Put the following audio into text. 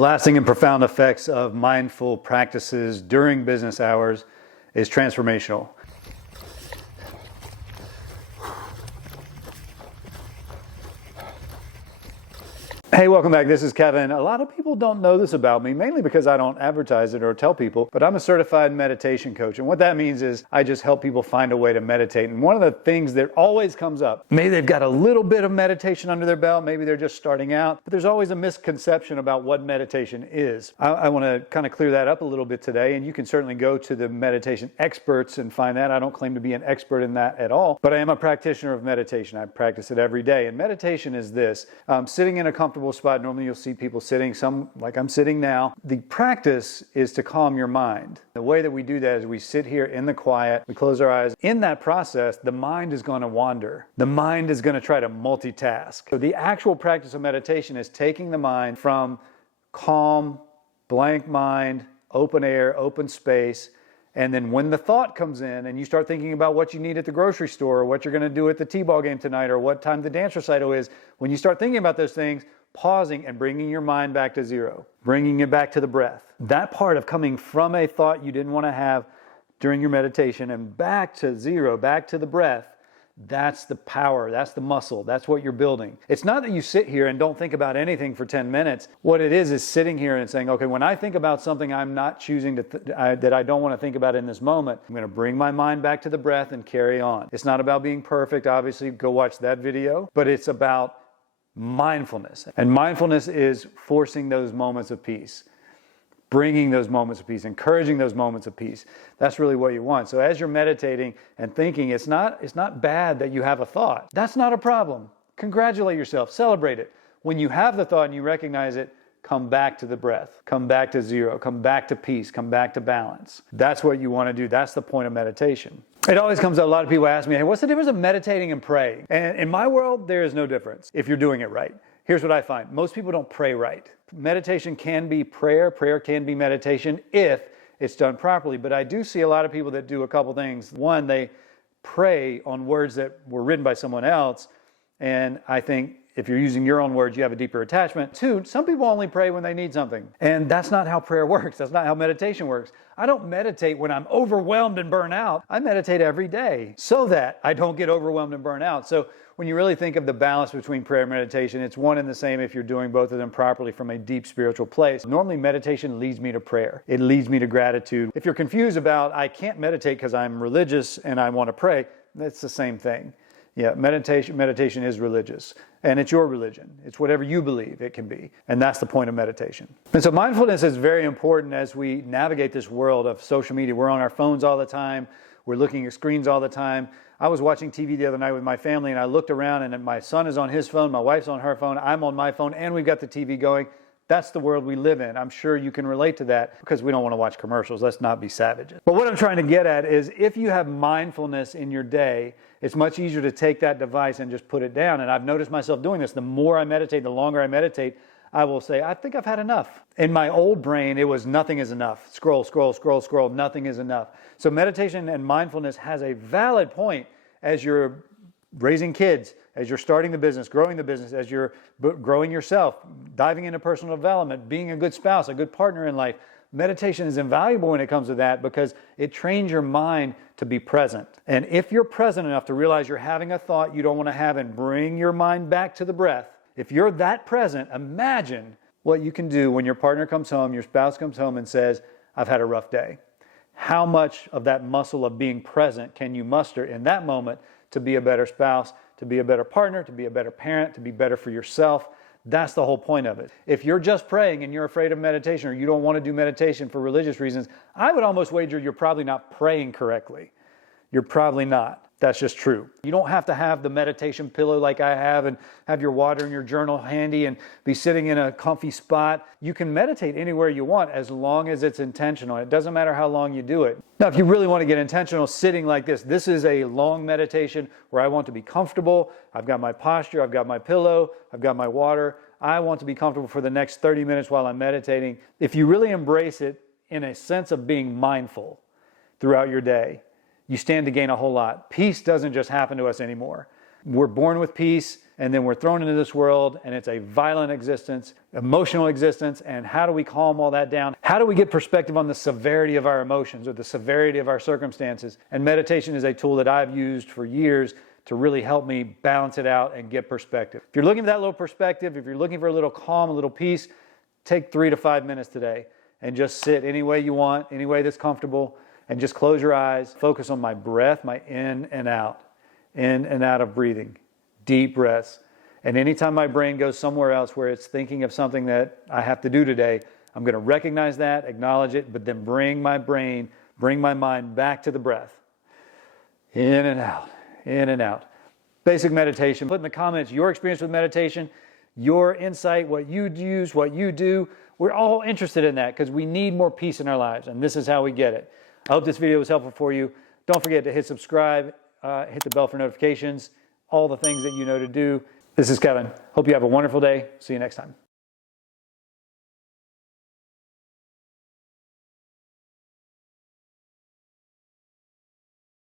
lasting and profound effects of mindful practices during business hours is transformational. Hey, welcome back. This is Kevin. A lot of people don't know this about me, mainly because I don't advertise it or tell people, but I'm a certified meditation coach. And what that means is I just help people find a way to meditate. And one of the things that always comes up, maybe they've got a little bit of meditation under their belt, maybe they're just starting out, but there's always a misconception about what meditation is. I want to kind of clear that up a little bit today, and you can certainly go to the meditation experts and find that. I don't claim to be an expert in that at all, but I am a practitioner of meditation. I practice it every day. And meditation is this, sitting in a comfortable spot. Normally you'll see people sitting, some like I'm sitting now. The practice is to calm your mind. The way that we do that is we sit here in the quiet, we close our eyes. In that process, the mind is going to wander. The mind is going to try to multitask. So the actual practice of meditation is taking the mind from calm, blank mind, open air, open space, and then when the thought comes in and you start thinking about what you need at the grocery store or what you're going to do at the t-ball game tonight or what time the dance recital is, when you start thinking about those things, pausing and bringing your mind back to zero, bringing it back to the breath. That part of coming from a thought you didn't want to have during your meditation and back to zero, back to the breath, that's the power, that's the muscle, that's what you're building. It's not that you sit here and don't think about anything for 10 minutes. What it is sitting here and saying, okay, when I think about something I'm not choosing that I don't want to think about in this moment, I'm going to bring my mind back to the breath and carry on. It's not about being perfect, obviously, go watch that video, but it's about mindfulness. And mindfulness is forcing those moments of peace, bringing those moments of peace, encouraging those moments of peace. That's really what you want. So as you're meditating and thinking, it's not bad that you have a thought. That's not a problem. Congratulate yourself, celebrate it. When you have the thought and you recognize it, come back to the breath, come back to zero, come back to peace, come back to balance. That's what you want to do. That's the point of meditation. It always comes up, a lot of people ask me, hey, what's the difference of meditating and praying? And in my world, there is no difference if you're doing it right. Here's what I find. Most people don't pray right. Meditation can be prayer. Prayer can be meditation if it's done properly. But I do see a lot of people that do a couple things. One, they pray on words that were written by someone else. And I think if you're using your own words, you have a deeper attachment. Two, some people only pray when they need something. And that's not how prayer works. That's not how meditation works. I don't meditate when I'm overwhelmed and burnt out. I meditate every day so that I don't get overwhelmed and burnt out. So when you really think of the balance between prayer and meditation, it's one and the same if you're doing both of them properly from a deep spiritual place. Normally, meditation leads me to prayer. It leads me to gratitude. If you're confused about, I can't meditate because I'm religious and I want to pray, that's the same thing. Yeah, meditation is religious, and it's your religion. It's whatever you believe it can be, and that's the point of meditation. And so mindfulness is very important as we navigate this world of social media. We're on our phones all the time. We're looking at screens all the time. I was watching TV the other night with my family, and I looked around, and my son is on his phone, my wife's on her phone, I'm on my phone, and we've got the TV going. That's the world we live in. I'm sure you can relate to that because we don't want to watch commercials. Let's not be savages. But what I'm trying to get at is if you have mindfulness in your day, it's much easier to take that device and just put it down. And I've noticed myself doing this. The more I meditate, the longer I meditate, I will say, I think I've had enough. In my old brain, it was nothing is enough. Scroll, scroll, scroll, scroll, nothing is enough. So meditation and mindfulness has a valid point as you're raising kids, as you're starting the business, as you're growing yourself, diving into personal development, being a good spouse, a good partner in life. Meditation is invaluable when it comes to that because it trains your mind to be present. And if you're present enough to realize you're having a thought you don't want to have and bring your mind back to the breath, if you're that present, imagine what you can do when your partner comes home, your spouse comes home and says, I've had a rough day. How much of that muscle of being present can you muster in that moment to be a better spouse, to be a better partner, to be a better parent, to be better for yourself? That's the whole point of it. If you're just praying and you're afraid of meditation or you don't want to do meditation for religious reasons, I would almost wager you're probably not praying correctly. You're probably not. That's just true. You don't have to have the meditation pillow like I have and have your water and your journal handy and be sitting in a comfy spot. You can meditate anywhere you want as long as it's intentional. It doesn't matter how long you do it. Now, if you really want to get intentional sitting like this is a long meditation where I want to be comfortable. I've got my posture, I've got my pillow, I've got my water. I want to be comfortable for the next 30 minutes while I'm meditating. If you really embrace it in a sense of being mindful throughout your day, you stand to gain a whole lot. Peace doesn't just happen to us anymore. We're born with peace, and then we're thrown into this world, and it's a violent existence, emotional existence. And how do we calm all that down? How do we get perspective on the severity of our emotions or the severity of our circumstances? And meditation is a tool that I've used for years to really help me balance it out and get perspective. If you're looking for that little perspective, if you're looking for a little calm, a little peace, take 3 to 5 minutes today and just sit any way you want, any way that's comfortable, and just close your eyes. Focus on my breath, my in and out of breathing. Deep breaths. And anytime my brain goes somewhere else where it's thinking of something that I have to do today, I'm going to recognize that, acknowledge it, but then bring my mind back to the breath. In and out, in and out. Basic meditation. Put in the comments your experience with meditation, your insight, what you use, what you do. We're all interested in that because we need more peace in our lives, and this is how we get it. I hope this video was helpful for you. Don't forget to hit subscribe, hit the bell for notifications, all the things that you know to do. This is Kevin. Hope you have a wonderful day. See you next time.